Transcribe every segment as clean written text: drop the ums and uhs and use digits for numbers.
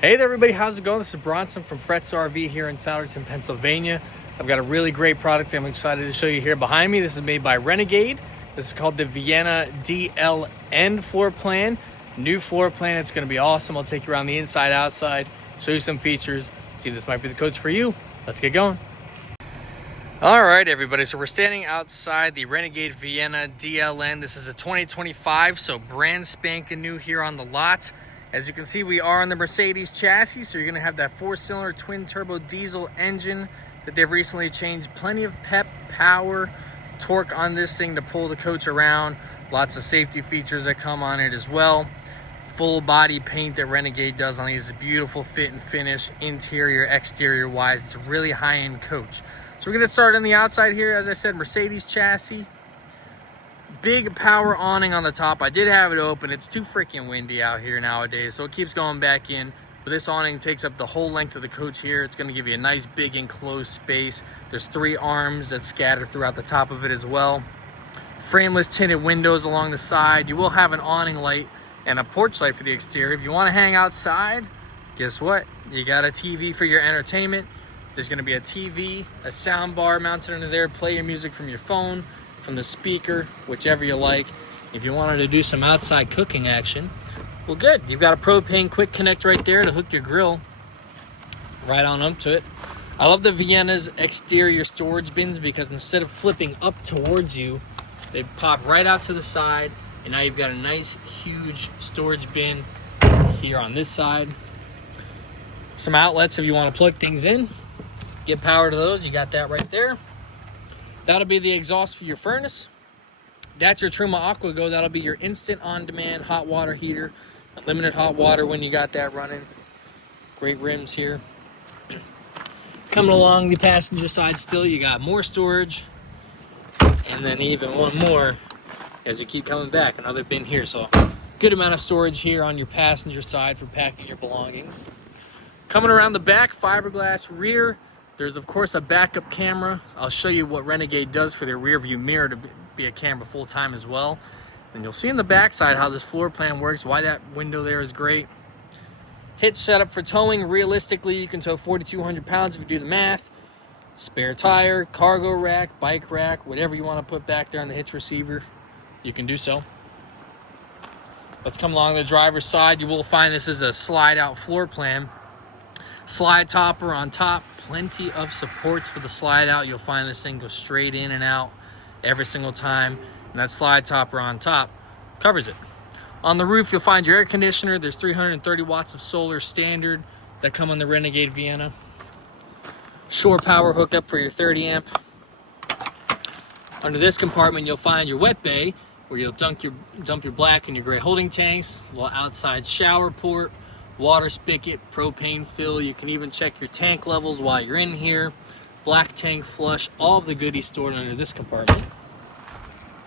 Hey there everybody, how's it going? This is Bronson from Fretz RV here in Souderton, Pennsylvania. I've got a really great product I'm excited to show you here behind me. This is made by Renegade. This is called the Vienna DLN floor plan. New floor plan, it's gonna be awesome. I'll take you around the inside, outside, show you some features, see if this might be the coach for you. Let's get going. All right, everybody, so we're standing outside the Renegade Vienna DLN. This is a 2025, so brand spanking new here on the lot. As you can see, we are on the Mercedes chassis, so you're gonna have that 4-cylinder twin turbo diesel engine that they've recently changed. Plenty of pep, power, torque on this thing to pull the coach around. Lots of safety features that come on it as well. Full body paint that Renegade does on these. Beautiful fit and finish, interior, exterior wise. It's a really high-end coach. So we're gonna start on the outside here. As I said, Mercedes chassis. Big power awning on the top. I did have it open. It's too freaking windy out here nowadays, so it keeps going back in. But this awning takes up the whole length of the coach here. It's going to give you a nice big enclosed space. There's 3 arms that scatter throughout the top of it as well. Frameless tinted windows along the side. You will have an awning light and a porch light for the exterior. If you want to hang outside, guess what? You got a TV for your entertainment. There's going to be a TV, a sound bar mounted under there. Play your music from your phone, from the speaker, whichever you like. If you wanted to do some outside cooking action, well, good. You've got a propane quick connect right there to hook your grill right on up to it. I love the Vienna's exterior storage bins because instead of flipping up towards you, they pop right out to the side, and now you've got a nice huge storage bin here on this side. Some outlets if you want to plug things in, get power to those. You got that right there. That'll be the exhaust for your furnace. That's your Truma AquaGo. That'll be your instant on-demand hot water heater. Unlimited hot water when you got that running. Great rims here. Coming along the passenger side still, you got more storage. And then even one more as you keep coming back. Another bin here. So good amount of storage here on your passenger side for packing your belongings. Coming around the back, fiberglass rear. There's, of course, a backup camera. I'll show you what Renegade does for their rear view mirror to be a camera full time as well. And you'll see in the back side how this floor plan works, why that window there is great. Hitch setup for towing. Realistically, you can tow 4,200 pounds if you do the math. Spare tire, cargo rack, bike rack, whatever you want to put back there on the hitch receiver, you can do so. Let's come along the driver's side. You will find this is a slide out floor plan. Slide topper on top, plenty of supports for the slide out. You'll find this thing go straight in and out every single time, and that slide topper on top covers it. On the roof, you'll find your air conditioner. There's 330 watts of solar standard that come on the Renegade Vienna. Shore power hookup for your 30 amp. Under this compartment, you'll find your wet bay, where you'll dump your black and your gray holding tanks, a little outside shower port, water spigot, propane fill. You can even check your tank levels while you're in here. Black tank flush, all of the goodies stored under this compartment.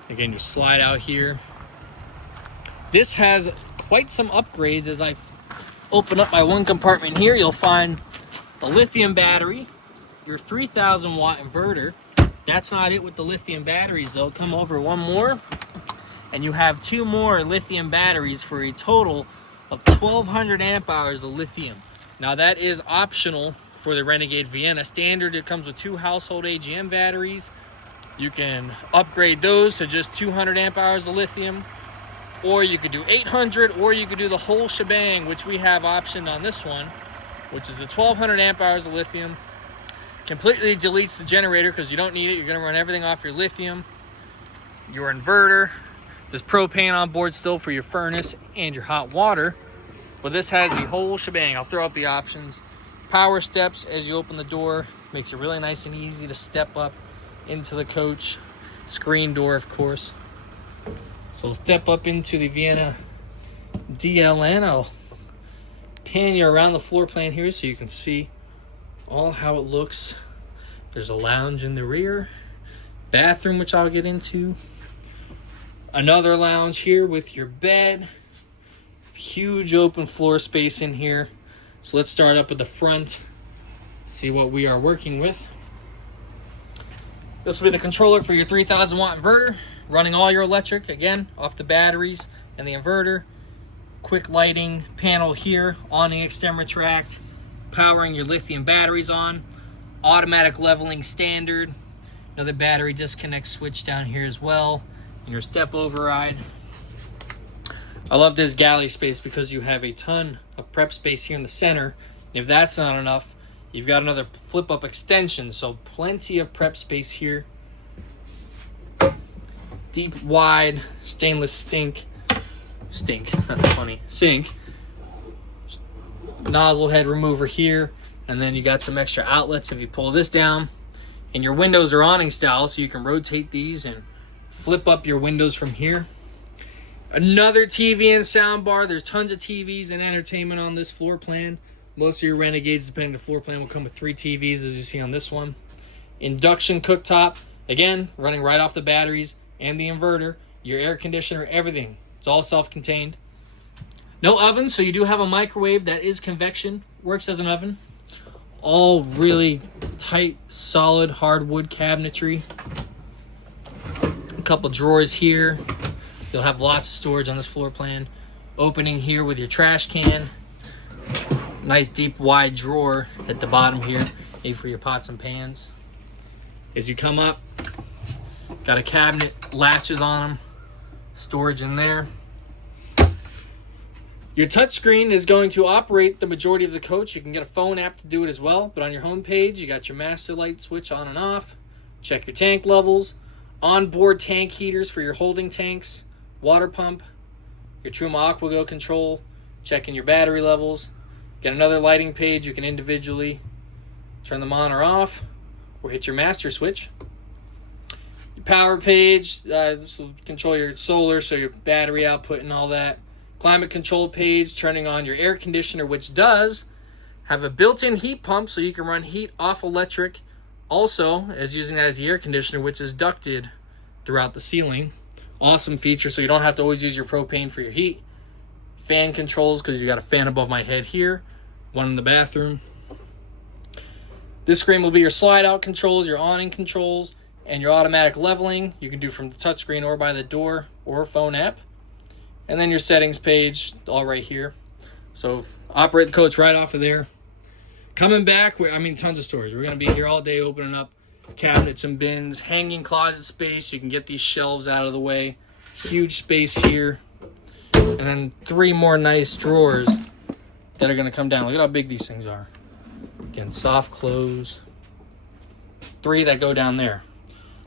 Again, you slide out here. This has quite some upgrades. As I open up my one compartment here, you'll find a lithium battery, your 3,000 watt inverter. That's not it with the lithium batteries though. Come over one more, and you have 2 more lithium batteries for a total of 1,200 amp hours of lithium. Now that is optional for the Renegade Vienna. Standard, it comes with 2 household AGM batteries. You can upgrade those to just 200 amp hours of lithium, or you could do 800, or you could do the whole shebang, which we have optioned on this one, which is the 1,200 amp hours of lithium. Completely deletes the generator because you don't need it. You're gonna run everything off your lithium, your inverter. There's propane on board still for your furnace and your hot water, but this has the whole shebang. I'll throw up the options. Power steps as you open the door. Makes it really nice and easy to step up into the coach. Screen door, of course. So step up into the Vienna DLN. I'll pan you around the floor plan here so you can see all how it looks. There's a lounge in the rear. Bathroom, which I'll get into. Another lounge here with your bed. Huge open floor space in here. So let's start up at the front, see what we are working with. This will be the controller for your 3,000 watt inverter, running all your electric, again, off the batteries and the inverter. quick lighting panel here, awning extend retract, powering your lithium batteries on, automatic leveling standard, another battery disconnect switch down here as well, and your step override. I love this galley space because you have a ton of prep space here in the center. If that's not enough, you've got another flip-up extension, so plenty of prep space here. Deep, wide, stainless sink. That's funny. Sink. Nozzle head remover here, and then you got some extra outlets if you pull this down. And your windows are awning style, so you can rotate these and flip up your windows from here. Another TV and sound bar. There's tons of TVs and entertainment on this floor plan. Most of your Renegades, depending on the floor plan, will come with 3 TVs, as you see on this one. Induction cooktop. Again, running right off the batteries and the inverter. Your air conditioner, everything. It's all self-contained. No oven, so you do have a microwave that is convection. Works as an oven. All really tight, solid, hardwood cabinetry. A couple drawers here. You'll have lots of storage on this floor plan. Opening here with your trash can. Nice deep wide drawer at the bottom here, maybe for your pots and pans. As you come up, got a cabinet, latches on them, storage in there. Your touchscreen is going to operate the majority of the coach. You can get a phone app to do it as well, but on your home page, you got your master light switch on and off. Check your tank levels, onboard tank heaters for your holding tanks, water pump, your Truma AquaGo control, checking your battery levels. Get another lighting page. You can individually turn them on or off, or hit your master switch. Your power page, this will control your solar, so your battery output and all that. Climate control page, turning on your air conditioner, which does have a built-in heat pump, so you can run heat off electric. Also, as using that as the air conditioner, which is ducted throughout the ceiling. Awesome feature, so you don't have to always use your propane for your heat. Fan controls, because you got a fan above my head here. One in the bathroom. This screen will be your slide-out controls, your awning controls, and your automatic leveling. You can do from the touchscreen or by the door or phone app. And then your settings page, all right here. So operate the coach right off of there. Coming back, tons of storage. We're going to be here all day opening up cabinets and bins, hanging closet space. You can get these shelves out of the way. Huge space here. And then 3 more nice drawers that are going to come down. Look at how big these things are. Again, soft close. 3 that go down there.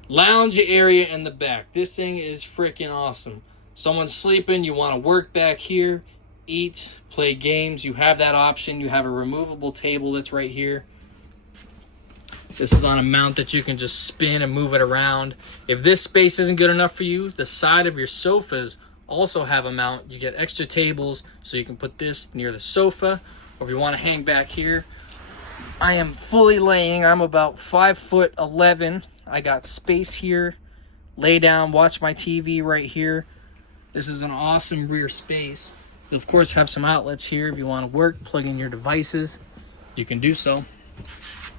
Lounge area in the back. This thing is freaking awesome. Someone's sleeping, you want to work back here, eat, play games, you have that option. You have a removable table that's right here. This is on a mount that you can just spin and move it around. If this space isn't good enough for you, the side of your sofas also have a mount. You get extra tables, so you can put this near the sofa, or if you want to hang back here. I am fully laying. I'm about 5'11". I got space here. Lay down, watch my TV right here. This is an awesome rear space. You'll of course have some outlets here. If you want to work, plug in your devices, you can do so.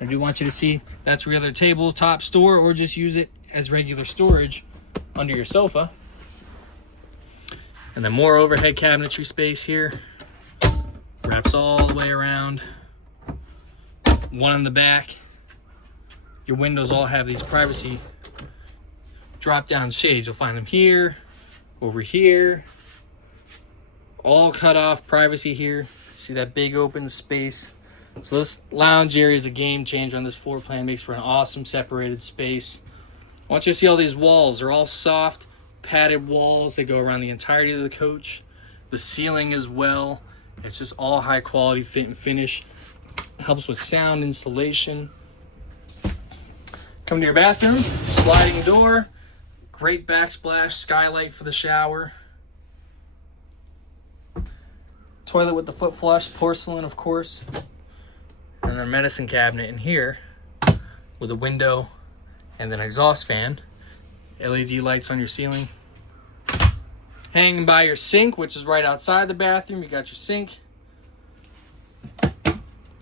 I do want you to see that's where your other table, top store, or just use it as regular storage under your sofa. And then more overhead cabinetry space here. Wraps all the way around. One in the back. Your windows all have these privacy drop-down shades. You'll find them here, over here, all cut off, privacy here. See that big open space? So this lounge area is a game changer on this floor plan. Makes for an awesome separated space. I want you to see all these walls. They're all soft, padded walls. They go around the entirety of the coach. The ceiling as well. It's just all high quality fit and finish. Helps with sound insulation. Come to your bathroom, sliding door. Great backsplash, skylight for the shower. Toilet with the foot flush, porcelain of course. And then medicine cabinet in here with a window and an exhaust fan. LED lights on your ceiling. Hanging by your sink, which is right outside the bathroom. You got your sink.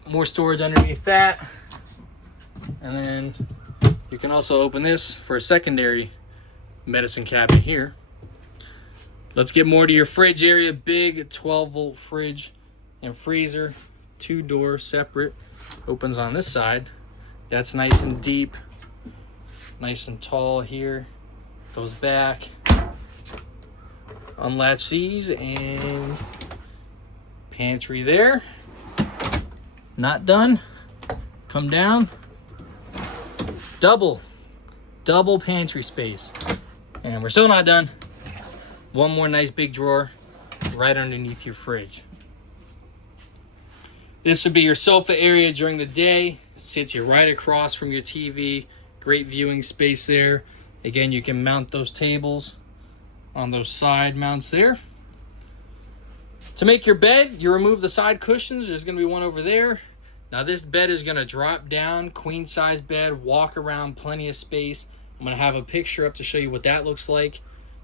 More storage underneath that. And then you can also open this for a secondary medicine cabinet here. Let's get more to your fridge area. Big 12-volt fridge and freezer. 2-door separate. Opens on this side. That's nice and deep. Nice and tall here. Goes back. Unlatch these and pantry there. Not done. Come down. Double pantry space. And we're still not done. One more nice big drawer right underneath your fridge. This would be your sofa area during the day. It sits you right across from your TV. Great viewing space there. Again, you can mount those tables on those side mounts there. To make your bed, you remove the side cushions. There's going to be one over there. Now this bed is going to drop down, queen size bed, walk around, plenty of space. I'm going to have a picture up to show you what that looks like.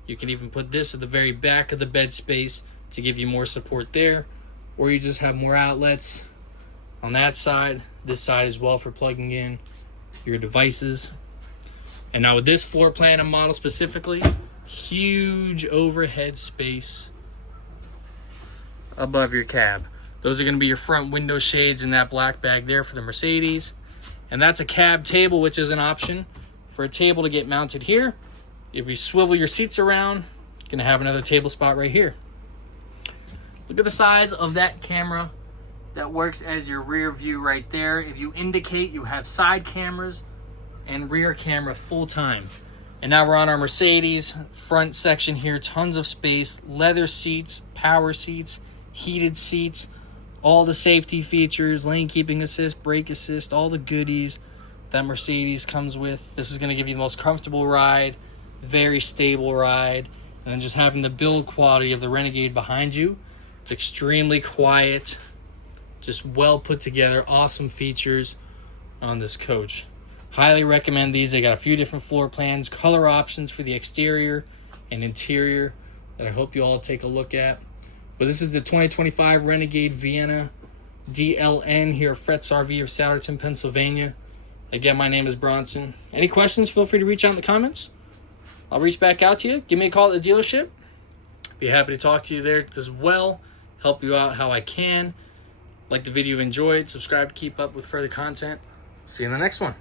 You can even put this at the very back of the bed space to give you more support there. Or you just have more outlets on that side. This side as well for plugging in your devices. And now with this floor plan and model specifically, huge overhead space above your cab. Those are going to be your front window shades in that black bag there for the Mercedes. And that's a cab table, which is an option for a table to get mounted here. If you swivel your seats around, you're going to have another table spot right here. Look at the size of that camera that works as your rear view right there. If you indicate, you have side cameras and rear camera full time. And now we're on our Mercedes front section here. Tons of space, leather seats, power seats, heated seats, all the safety features, lane keeping assist, brake assist, all the goodies that Mercedes comes with. This is going to give you the most comfortable ride, very stable ride. And then just having the build quality of the Renegade behind you. It's extremely quiet, just well put together, awesome features on this coach. Highly recommend these. They got a few different floor plans, color options for the exterior and interior that I hope you all take a look at. But this is the 2025 Renegade Vienna DLN here at Fretz RV of Souderton, Pennsylvania. Again, my name is Bronson. Any questions, feel free to reach out in the comments. I'll reach back out to you. Give me a call at the dealership. Be happy to talk to you there as well. Help you out how I can. Like the video if you enjoyed. Subscribe to keep up with further content. See you in the next one.